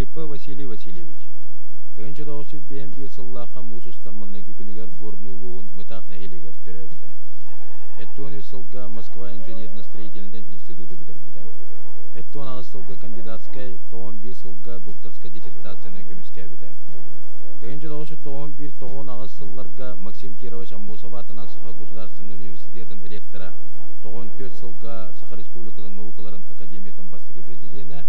Филиппа Василий Васильевич. Тönce de osul beğen bir sıllığa musustar mannaki күнігер горны улуғын мұтақ нәхелегер түрәбіді. Әттуаны сылға Москва инженерно-строительный институты бідербіді. Әттуан ағыз сылға кандидатскай, тоғын бір сылға докторскай диссертацияны көміске біді. Тönce de osul тоғын бір тоғын ағыз сылларға Максим Кирович Аммусов атынан Саха государственный университетін ректора, тоғын 4 сылға Саха Республиканың наукаларын академиятын бастығы президенті,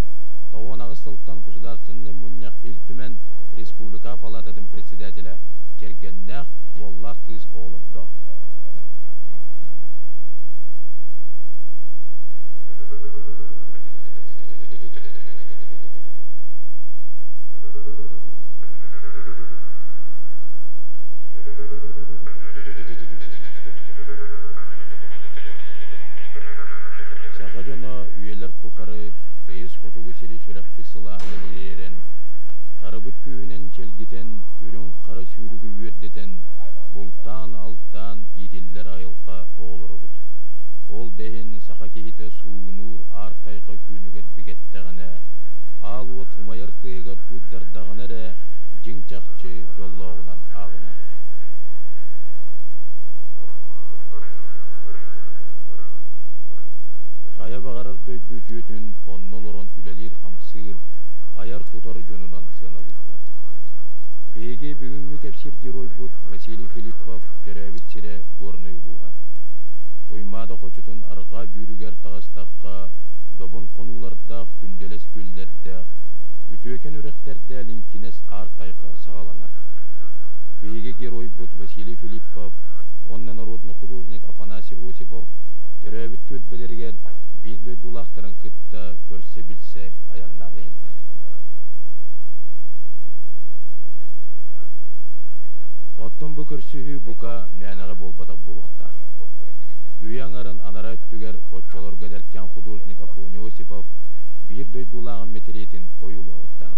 тоғын ағыз сылттан государственный мұннях ил-түмен Республика палататын председателя Кергеннах Воллах кыз олырды. Саға жона үйелер тұқары тейіз қотуғы сері сүрәқ пісілағын еререн Қарыбыт күйінен челгетен, үрін қара сүйрігі үйердетен, бұлтан алттан идиллер айылға оғылыры бұд. Ол дәйін сақа кейті суынур ар тайқа күйінігер бігеттіғіне, ал от ұмайыр тыйығар ұйдардағына рә жың чақчы жоллауынан ағына. Қая бағарар дөйді жөтін, оннол орын үлелер қамсыр, аяр тутар жонунан сыналыдна. Беге бүгүнгү кепсир герой бут Василий Филиппов төрәбит сире горный буга. Тоймада хочутун арга бүрүгер тагыстакка, добун конууларда күнделес күллерде, үтөкен үректерде линкинес ар тайка сагалана. Беге герой бут Василий Филиппов, онна народный художник Афанасий Осипов төрәбит көлбелергер бир дөйдулактарын кытта көрсө билсе аяннан элди. Оттон bu kürsühü buka мәнәгә болбатак булыкта. Уяңарын анара өттүгер отчолорга дәркән художник Афоня Осипов бир дөйдулагын метеоритин оюлагытта.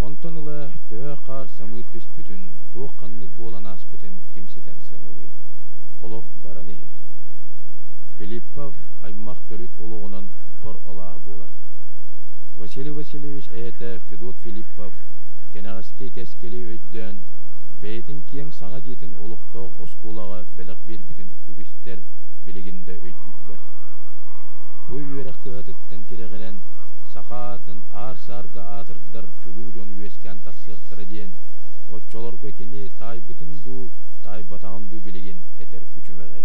Онтон ылы төө кар самыр түспүтүн, тоққанлык болан аспытын кимсетен сынылы. Олоқ баран ehер. Филиппов аймак төрүт олугунан кор алаа болар. Василий Васильевич әйәтә Федот Филиппов кенәгәскә кәскели өйдән Бәйтін кең саңа дейтін олықтау осколаға бәлік бербетін үгістер білігінде өйділдер. Бұл үйерек қығатыттен терегілен сақаатын ар-сарға атырдар чулу жон үйескен тақсықтыры дейін отчолорға кені тайбытын ду, тайбатағын ду білігін әтер күчімеғай.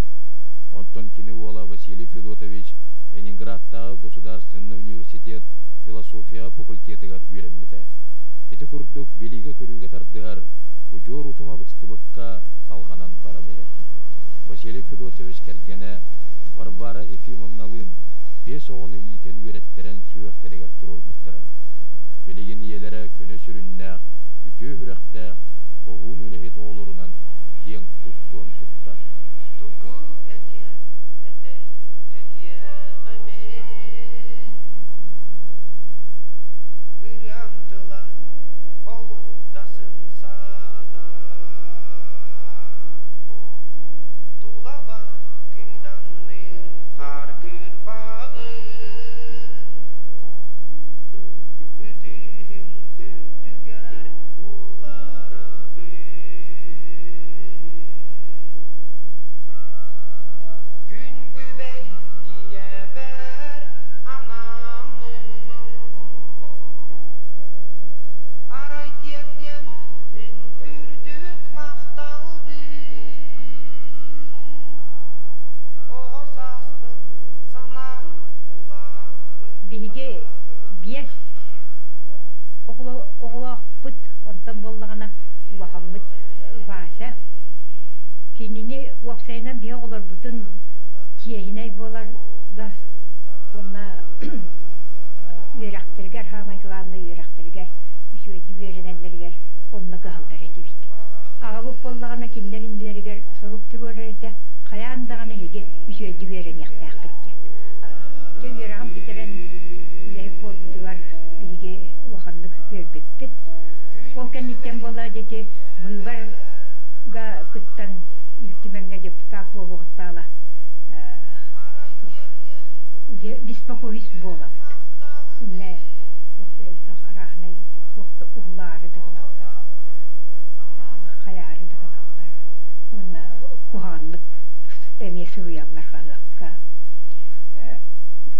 Онтон кені ола Василий Федотович Ленинградтағы Государственный университет философия факультетігер үйренмеді. Эти күрдік білігі көріге тардығар Уҗор утума быстыбыкка салганан барамыйыр. Василий Федотович кергене Варвара Ефимовналын беш оғыны итен үйреттерен сүйектерегер тұрur бұттыра. Білеген иелері көне сүрінне, үті хүректе қоғын өлехет оғылырынан кең тұттуын тұтта. Sayına bir olur bütün kiyehine bolar da ona yürektirger hamaylarını yürektirger şöyle verenlerger onunla kaldır ediyik. Ağabey bollarına kimlerinlerger sorup duruyorlar kayandağını hege şöyle veren yaktak etti. Tüyürağım bitiren lehip boldular bilgi vakanlık verbekbet. O kenditten bolar dedi müvar ga kıttan iltimenge депутат болуғыттала беспокойство болады. Hayarı da kınallar. Hayarı da kınallar. Onunla kuhanlık emiyesi uyarlar kazakka.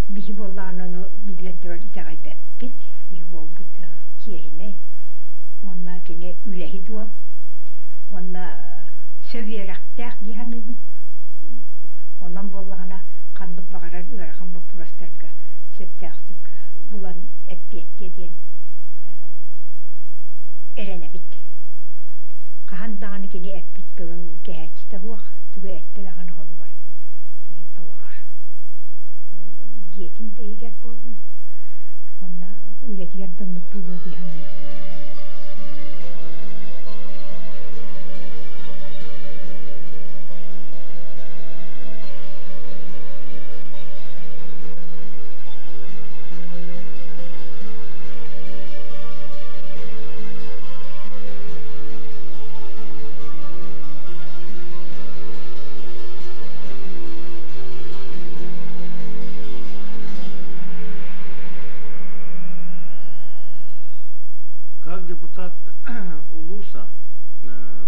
Bihi bollan onu bildiler itağay beppit. Bihi bol bu kiyehine. Onunla kine ülehi duo. Onunla sövyeraktak diyanı. Ondan bollağına kandık bağırar ırakan bu burastarga söptağıtık bulan eppiyette diyen erene bit. Kahan dağını kini eppit bugün kehekte huak tuğu ette dağın holu var. Tolorar. Diyetin deyiger bolun. Onunla üretiger döndük bulu diyanı. Как депутат Улуса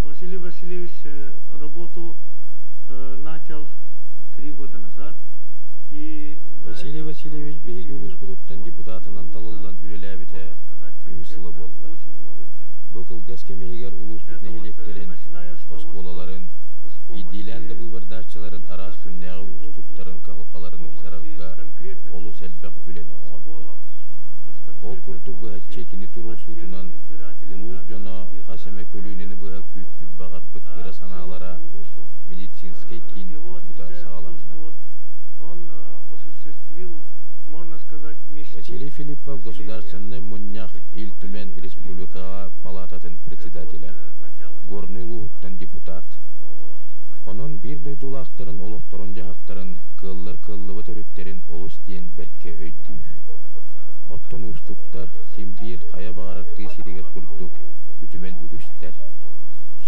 Василий Васильевич работу начал 3 года назад. И Василий Васильевич беги улус будуттан депутатынан талылдан үреләбите үсылы болла. Бу кылгас кемегер улус бутне хелектерин, осколаларын, идилен да бывардачыларын арас күннәгы устуктарын калкаларын саралга олу селбек үлене оңотто. Ол курдук быхатче кини турул суутунан улус жона касеме көлүүнени быха күйппүт багарбыт ира санаалара медицинский кийин тутуута сагаланна. Василий Филиппов государственный муньях Ил-Тюмень республикага палататын председателя, горный лугуттан депутат. Onun bir duydulaqtарын олуqторун жахактарын кыллар кыллыбы төрүттерин олус диен берке өйдүү. Оттон устуктар сим бир кая багарар тыйсиригер курдук үтүмен үгүстер.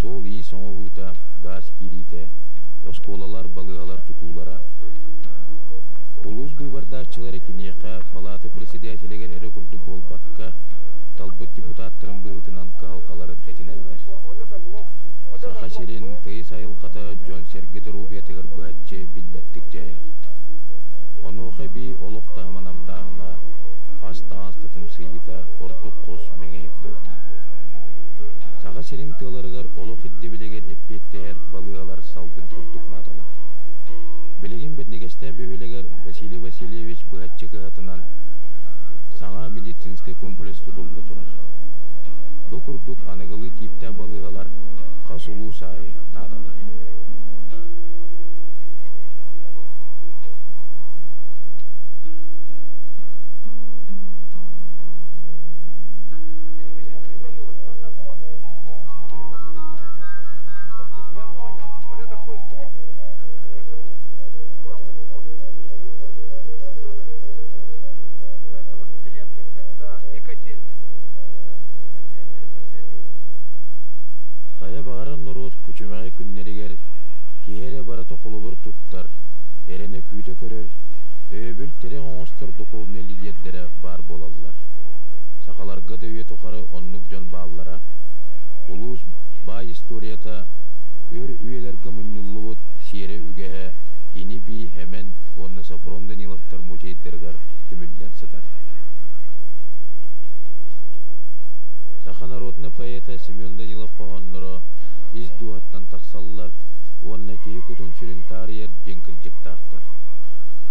Сол ии соңугута газ кирите, осколалар балыгалар тутуулара. Улус бывардачылары кинеқа палата председателегер эре курдук болбакка талбыт депутаттарын быытынан калкаларын этинелдер. Саха серин тыйы сайылката Жон Сергетер убиятыгар быхатче биллеттик жайыр. Онуха би олуктахыман амтағына ас-тағас татым сыйыта ордук қос меңехек болна. Саха серин тыларыгар олук иддебилегер эппеттер балыгалар салгын курдук надалар. Билеген бер негесте бөһөлегер Василий Васильевич быхатчы кыһатынан саңа медицинский комплекс тутулда турар. Бу курдук аныгылы типте балыгалар кас улуу сайы надалар. Кая багаран норот күчүмәгә күннәригер киһере барата холобур туттар, эрене күйте көрөр, өбүл тере оңостор духовный лидерлери бар болалар. Сахаларга дөйе тухары оннук жон бааллара. Улус бай историята өр үйелерге муннуллубут сиере үгеһе кини би hemen онна Сафрон Даниловтар музейдергар түмүлден сатар. Саха народный поэта Семен Данилов погоннора из дуаттан таксаллар, онна кихи кутун сүрүн тарыер жеңкилжик тактар.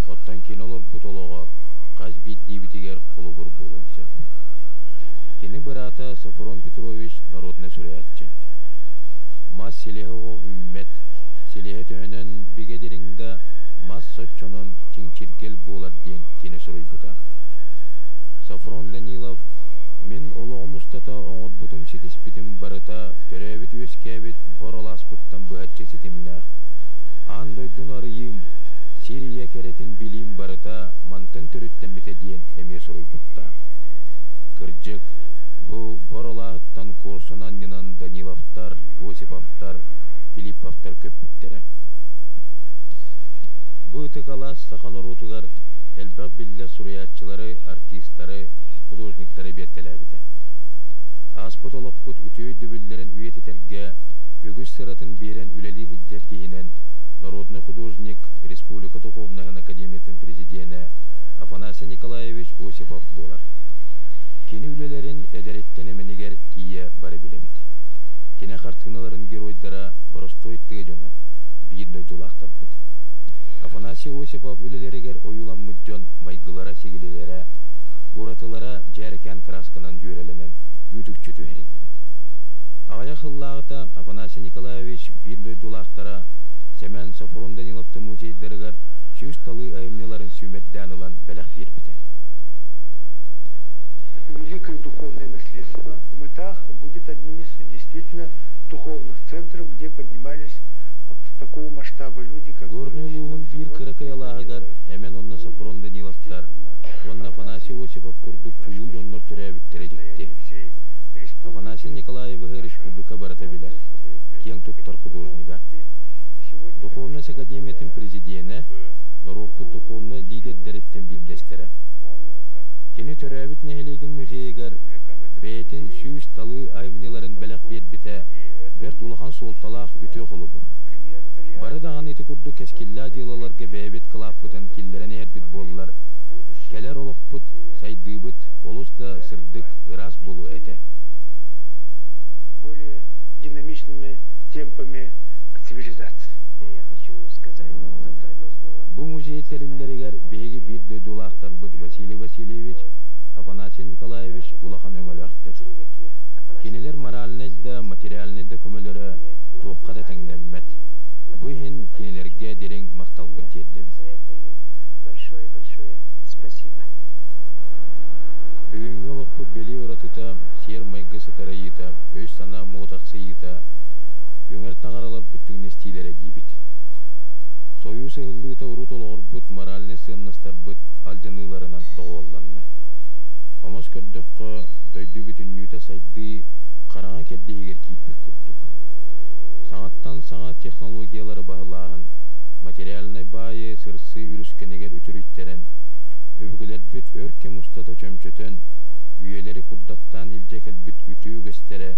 Оттан кинолор путолого каз биддибитигер колубур болонсеп. Кини бирата Сафрон Петрович народный суриятчы. Мас селеhe о үммет, селеhe төһөнөн бигедириңда мас соччонон чиң чиркел болар ден кини суруйбута. Сафрон Данилов мен олоғым ұстата оңыр бұтым сетіспетім барыта төрәбіт өскәбіт бор оласпыттан бұхатчы сетімнәқ. Ан дойдun арыйым, Сирия кәретін білейм барыта мантын түріттен біте дейін әме сұрой бұттақ. Кырджык, бұл бор олағыттан Корсын аннынан Даниловтар, Осиповтар, Филипповтар көп біттері. Бұл ұтықалас сақан орутығар әлбәқ білді сұраятчылары, артистары, художниктары бертеләбіде. Аспыт олықпыт үтөй дүбіллерін үйет етерге үгіс сыратын берен үлелі хиджер кейінен Народный художник Республика Духовных Академиятын президенті Афанасий Николаевич Осипов болар. Кені үлелерін әдәреттен әменігер тие бары білебіт. Кені қартқыналарын геройдара бұрыстойттығы жона бейінді дулақтар бұд. Афанасий Осипов үлелерігер ойуламмыд жон майгылара сегілелері уратылара жәркен красканан жүйреленен үтікчі түйерелді бит. Ағая қыллағыта Афанасий Николаевич бейінді дулақтара Семен Сафрон Даниловты музейдерігер сүйіс талы айымнеларын сүйметтен ұлан бәләқ бербіті. Великое духовное наследство в Мытах будет одним из действительно духовных центров, где поднимались вот такого масштаба люди, как... Горный луғын бір кыракай алағығар әмен онна Сафрон Даниловтар, онна Афанасий Осипов күрдік чую жонлар түрі әбіттері жекті. Афанасий Николаевығы республика барата білер, кен тұттар художнига. Духовный академиятын президенті, Народный духовный лидердеріктен билдестері. Кені төрәбіт нәхелеген музейгер бәйтін сүйіс талы айвнеларын бәләқ бербіті берт улахан солталақ үте қолы бұр. Бары даған еті күрді кәскілла делаларға бәйбет қылап бұтын келдерін әрбіт болылар. Кәлер олық бұт, сайды бұт, олыста сырдық ырас болу әті. Более динамичными темпами к цивилизации. Я хочу сказать только одно слово. Бұл музей тәрілдерігер бейгі бір дөйдулақтар бұд Василий Васильевич, Афанасий Николаевич улахан өңілі ақтыр. Кенелер моральный да материальный да көмелері тоққа да тәңдәммәт. Бұл хен кенелерге дерең мақтал бұн теддім. За это им большое спасибо. Бүгінгі олық бұд белі ұратыта, сер майғы сытары еті, өз сана мұғытақсы еті, өңерт нағаралар бүттігіне стилері дейбіт. Союз сығылдыта урут олғыр бұт моральный сыннастар бұт алжаныларынан доғолланна. Қомас көрдіққы дойды бүтін нүйті сайды қараңа кәдді егер кейтбір күрттік. Саңаттан саңа технологиялары бағылағын, материалынай байы сырсы үріскенегер үтіріттерін, өвгілер бүт өркем ұстата чөмчөтін, үйелері құддаттан илжекел бүт үті үгістері,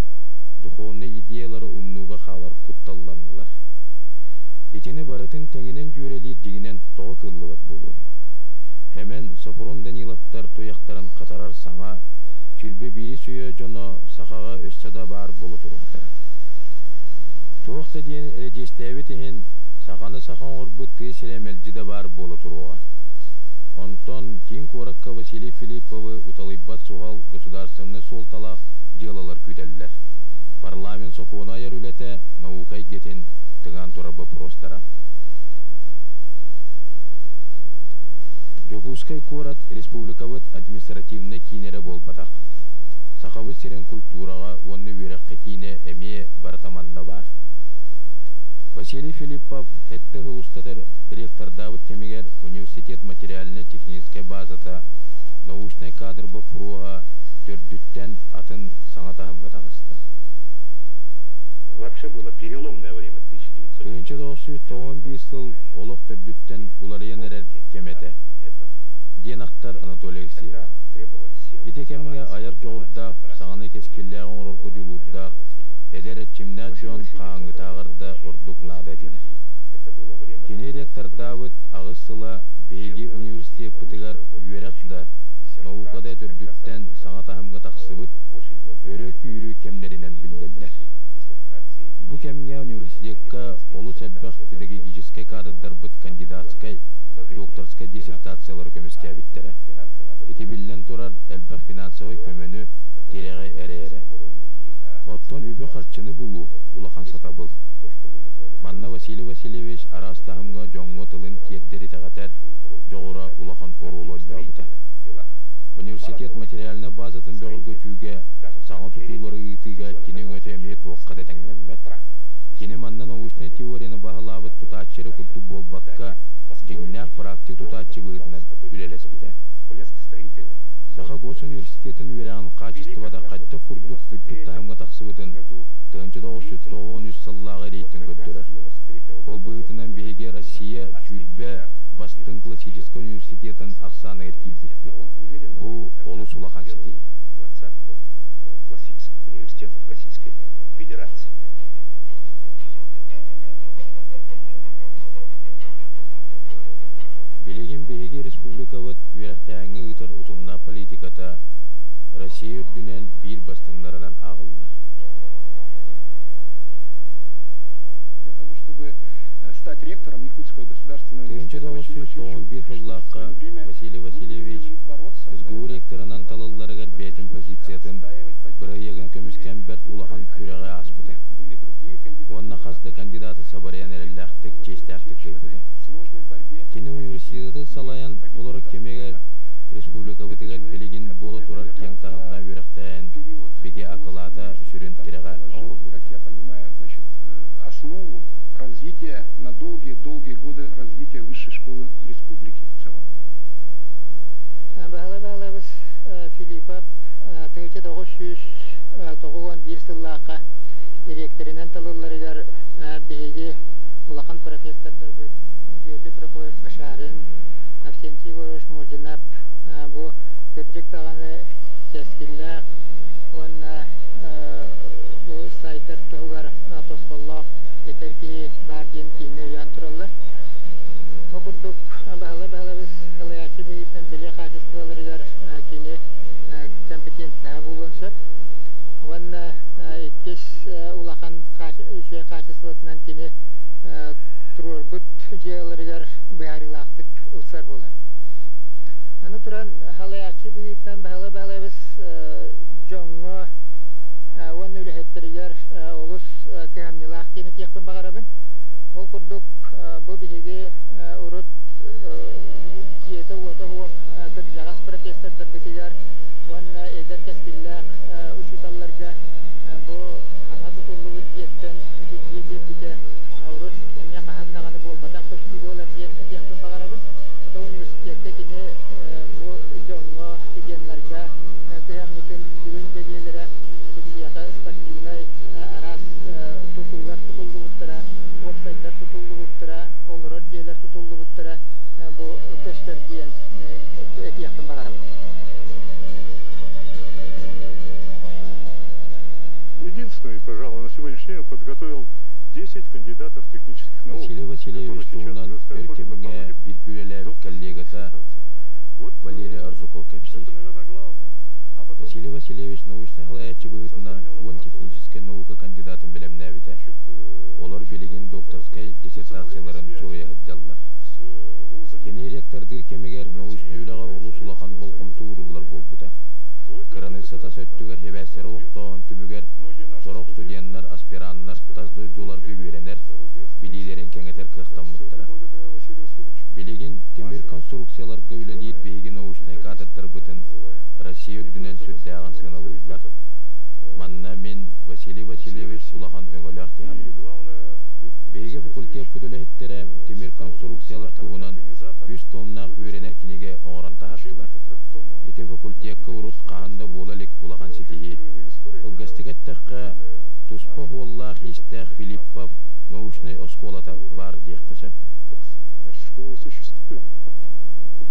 духовны идеялары умнуға қалар құтталланылар. Етені барытын тәңінен жүрелер жегінен тоғы қыллыват болуы. Hemen Safron Danilовтар тояқтарын қатарар саңа, сүлбе бири сүйе жоно сақаға өссада бар болу тұрықтар. Тоғықта дейін әрежестәбі теген сақаны сақан орбы түй сіремелжіде бар болу тұруға. Онтон кин коракка Василий Филипповы уталайбат суғал государственный солталақ делалар күйтелілер. Парламент соқуына ерулеті наукай кетен тыган турабы простара. Жокускай корат республикавыт административный кинере бол батақ. Сақабы серен культураға онны верекке кине әме бартаманна бар. Василий Филиппов әтті ғылыстатыр ректор Давыд Кемегер университет материально-технической базата научный кадр бұл пұруға төрдүттен атын саңа тағымға тағысты. Вообще было переломное время 1991 жыл олық түрдүттен уларыян әрер кеметі. Денақтар Анатолий Алексеев. Ите кемге аяр жоғырдақ, сағаны кескелләғын орырғы жүлуддақ, әдер әтчімнәр жон қағыңғы тағырда ордук нады әтіне. Кені ректор Давыд ағысыла бейге университет бұтығар үйерек науқа да түрдүттен саңа тағымға тақсыбыт, өрек үйрі кемлерінен білдерлер. Бу кемге университетка олу сәлбәқ педагогическай кадрдар бұт кандидатскай, докторскай диссертациялар көміске әбіттері. Ити білден тұрар әлбәқ финансовай көмені терегай әрі-әрі. Оттон үбі қарчыны бұлу, улахан сатабыл. Манна Василий Васильевич арас тағымға жоңғы тылын киеттері тәғатар, жоғыра улахан орулон яғыта. Университет материалына базатын бәғілгі түйге, саңа тұтулары ұйтыға кені өте әмет оққа дәтәңнәммәт. Кені манна научный теорияны бағылабыт тұтатшыры күрді болбаққа, жеңнәқ практик тұтатшы бұғытынан үлелес біді. Саха Гос университетін верағын қачыстывада қатты күрдік бүттік тағымға тақсыбытын 1993 сыллағы рейтін көрдірір. Ол бұғытынан беге Россия сүлбе Бастың классический университетін ақсаны әркейді. Бұл олы сулақан сетей. Российской Федерации. Билигин беги республикабыт үерәхтәңге ытыр утумна политиката Россия үрдүнен бир бастыңнарынан ағылдылар. Для того, чтобы стать ректором Якутского государственного университета, Василий Васильевич решил в свое время Василий Васильевич бороться Изгуу ректорынан талылларыгар бәтин позициятын бұрайығын көміскен бәрт улахан күрәға аспыды. Были другие кандидаты. Онна хасды кандидаты сабариян әрелләқтік, честәқтік көйбіді. Сложной борьбе. Кені университеті салаян олары кемегер республика бітігер білігін болы тұрар кең тағымна өріқтәйін беге акылата сүрін тіріға оңылды. Как я понимаю, значит, основу развития на долгие годы развития высшей школы республики в целом. Бағалабыз Филиппов 1991 сыллаққа директоринен талыларыгар беге улахан профессордар Георгий Прокофьев Башарин, Авсентий Горош Мурдинап bu kırcık dağını keskiller, ona bu saytır tuğlar toskollar yeter ki bardin kine yantırırlar. Okurduk bağlı biz halayatçı büyükten bile karşısıları gar kine kompetentler bulunsa. Ona ikis ulakan şeye karşısılarından kine turbut ceyaları gar biharilaktık ılsar bolar. Аны туран халаячы büyükten bağlı biz жоңго он үлехеттеригер олус кыямнилах кенет яхпын багарабын. Ол курдук бу биһиге урут диете уота хуак кыржагас профессордар битигер он эдер кескиллах учуталларга бу хана тутуллубут диеттен дие бирдике урут эмне каханнаганы болбатак көчкүгөлөр диен яхпын багарабын. Ото университетте кине жоңго студентларга кыямнитин сүрүн дегелере битигияка спортивный арас тутулар тутулдубуттара вебсайттар тутулдубуттара олорор диелер тутулдубуттара бу көстөр диен этияктын багарабыз. Единственный, пожалуй, на сегодняшний день подготовил 10 кандидатов технических наук. Василий Васильевич туğunan örkemine bir güreler коллегата Валерий Арзуков кепсир. Василий Васильевич научный халаячы быгытынан он техническая наука кандидатын билемне бите. Олар билеген докторской диссертацияларын Сурия хыджаллар. Кені ректордыр кемегер научный үлага улус улахан болқымты урулар болбута. Кыраныса тасөттүгер хебәсер олуқтоғын түмүгер сорок студенттар, аспиранттар таздойдуларга үйренер, билилерин кеңетер кыктаммыттара. Билеген темир конструкцияларга үйлелейт бейги научный кадрдар бытын Россия үрдүнен сүрдәган сыналылдылар. Манна мен Василий Васильевич улахан өңөлөк тихан. Бейги факультет бүдөлехеттере темир конструкциялар тугунан 100 томнак үйренер кинеге оңоран тахаттылар. Ити факультетка урут каанда болалик улахан ситихи. Ылгастыгаттакка туспа хуоллах истэх Филиппов научный осколата бар диек кышап. Школа существует.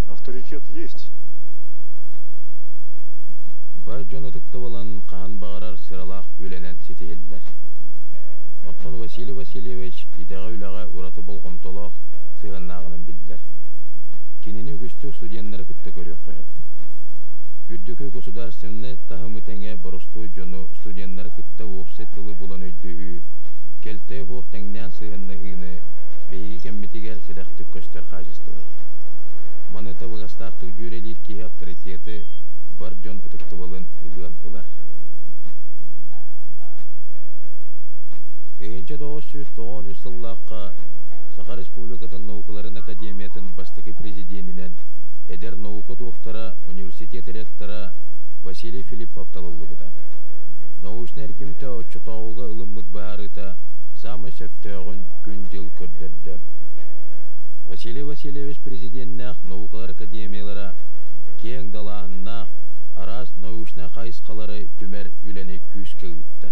Авторитет есть. Бар жонотыкты болан каан багарар сыралах үленен ситихиллер. Оттон Василий Васильевич идега үлага ураты болгомтолох сыганнагынын билдер. Кинини үгүстү студенттер кытты көрүк кышап. Үрдүкү государственный тахымытеңе борусту жону студенттер кытта опсет тылы болан өйдүгү келте хук теңнен сыганнагыны бейги кеммитигер седактык көстөр кажыстыбы. Маны табыгастактык жүрелит ки авторитети бар жон ытыктыбылын ылыан ылар. 1993 сыллакка Саха Республикатын наукаларын академиятын бастыгы президентинен эдер наука доктора, университет ректора Василий Филиппов талылыбыда. Научный эргимте отчутауга ылыммыт баарыта самый сөптөөгүн күн жыл көрдөрдө. Василий Васильевич президентнах наукалар академиялара кең далаһыннах арас научный хайыскалары түмер үлени күскө үттө.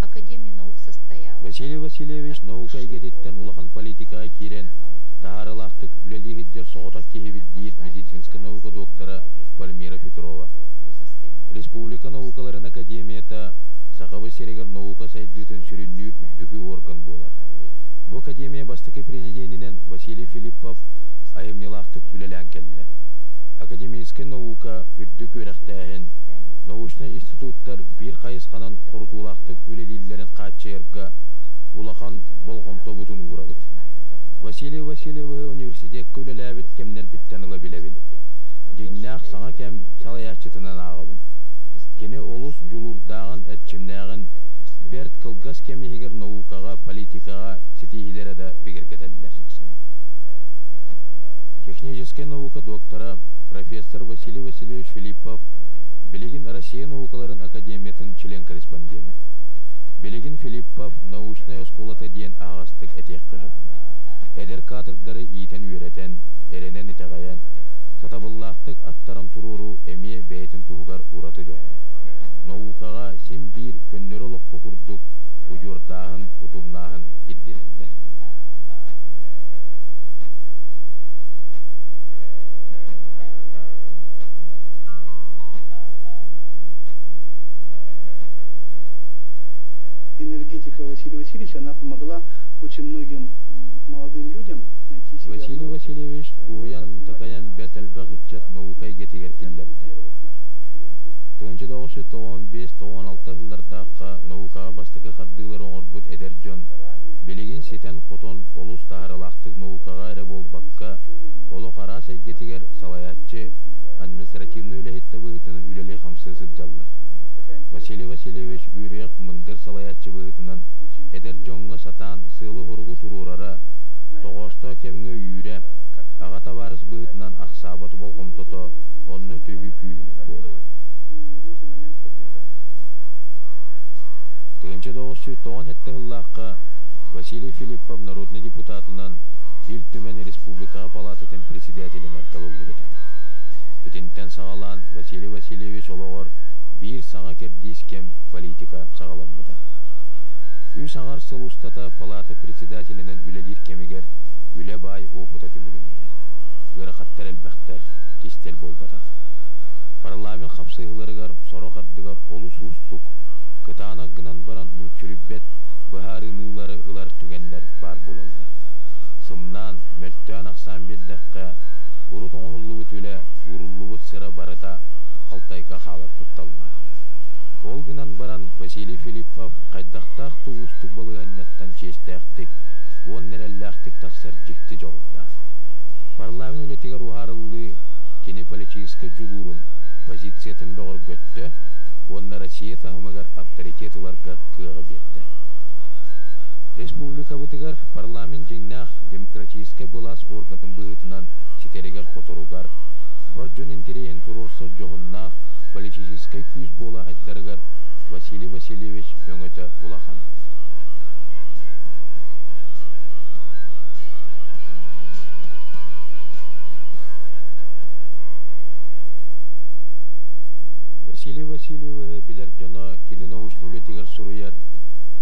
Академия наук состояла. Василий Васильевич наука игетиттен улахан политикага кирен таарылактык үлели хиджер соғотак кихибит дейт медицинская наука доктора Пальмира Петрова. Республика наукаларын академията сақабы серегер наука сайдытын сүрүннүү үттүкү орган болар. Бу академия бастыкы президентинен Василий Филиппов айымнылақтық үлелен келді. Академийский наука үрдік өрәқтәхін научный институттар bir қайысқанан құртулақтық үлелилерін қатшайырға улахан болғым тобутын уғырабыд. Василий Васильевы университетке үлеләбіт кемнер біттен ұла білебін. Жегнақ саңа кем салаячытынан ағабын. Кені олус жулурдағын әтчімнәғын берт кылгас кемігер наукаға, политикаға сетихилері да бігіргетелілер. Техническая наука доктора профессор Василий Васильевич Филиппов Белегин Россия наукаларын академиятын член-корреспонденті. Белегин Филиппов научная эсколата дейін ағастық әтек қығып. Әдер кадрдары ийтен үйретен, әренен итағаян, сатабыллақтық аттарым туруру әме бәйтін туғар ураты жоқ. Наукаға сен бір көннері лоққы құрдық, ұжырдағын, ұтымнағын идденілдер. Энергетика Василия Васильевича, она помогла очень многим молодым людям найти себя. Василий Васильевич уян такаян бет әлбәқ үтчет наукай гетигер киллерді. 1995-96 жылдардаққа наукаға бастықы қардығылар оңырбұд әдер жон Белегин сетен қотон олус тағырылақтық наукаға әрі болбаққа олу қара сәйгетігер салаятчы административны үләхетті бұғытының үлелі қамсысыз жалдар. Василий Васильевич үйрек мындыр салаятчы бұғытынан әдер жонға сатан сылы хорғу тұрурара тоғысты кемге үйре аға табарыз бұғытынан ақсабат болғым тұты онны түйі күйінен болар. 1997 жыллаққа Василий Филиппов народный депутатынан ил түмен республикаға палататын председателінен тылылығыда. Үтінтен сағалан Василий Васильевич олығыр bir sağa kerdiyken politika sağlanmadı. Ü sağar sılustata palata председателінен ülelir kemiger üle bay опыта tümülününde. Gırıqattar elbəktar, kistel bolbadaq. Parlament xapsıyğılarıgar, soru xardыgar olus ustuk. Kıtağına gınan baran mülkürübbet, bıharınıları ılar tügenler bar bolallar. Sımnan, möltön aqsan beddəqqa, urutun oğulluğut üle, urulluğut sıra barıta, Алтайга халар кутталлах. Ол гынан баран Василий Филиппов қайдақтақ туғыстық балығаннаттан честәқтік, он нәрәлләқтік тақсар жікті жоғыддақ. Парламент үлетігер ухарылы кені политическа жүлурын позициятын бәғыр götті, онна Россия тағымығар авторитетыларға кыға бетті. Республика бұтығар парламент жеңнақ демократическа бұлас органын бұғытынан сетерегер қотыруғар, Борджон интерейін тұрурсыз жоғыннақ политическай күз бола айттарығар Василий Васильевич өңөті улахан. Василий Васильевы білер жона келі научны үлетігер сұруяр,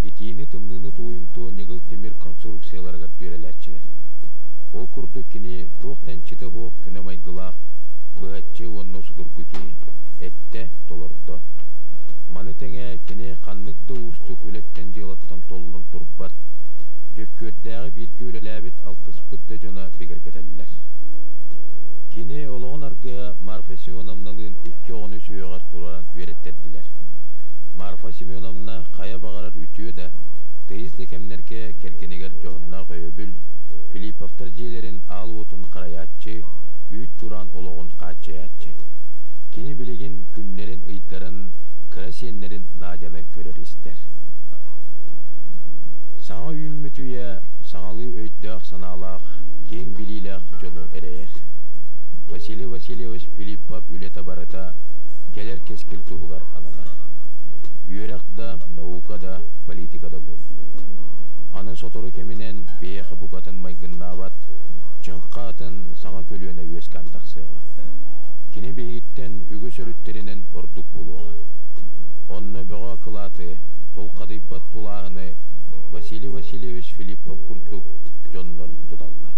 етейіні тымныны туымту негіл темір конструкцияларға дөреләтчілер. Ол күрді кені тоқтан четі хоқ күні майгылақ, Быгатчы онны судургу ки, этте толордо. Маны теңе кене қанныкды устук үлеттен жылаттан толлын турбат. Жөккөрдәғы біргі үлеләбет алтыспыт да жона бігіргетелілер. Кене олығын аргыя Марфа Семеновналығын 2-13 үйеғар тураран өреттерділер. Марфа Семеновна қая бағарар үтіе да, тейіз декемнерге керкенегер жоғынна қойөбіл, Филипповтар жейлерін ал отын қараятчы, Үйт туран олығын қатчаятчы. Кені білеген күннерін ұйттарын, кірасенлерін надяны көрер істер. Саңа үйіммітуя, саңалы өйттіғ саналақ, кең біліліғ жону әрәйер. Василий Васильевич Филиппов үлеті барыта, келер кескіл тұғығар аналар. Үйерек да, наука да, политика да бол. Аны сотору кемінен бейеқі бұқатын майгынна бат, Чыңқа атын саңа көлуіне өскен тақсыға. Кені бейгіттен үгі сөріттерінен ұрдық болуға. Онны бұға қылаты, толқадыйпат тулағыны Василий Васильевич Филиппов күрдік жоннор тұдалла.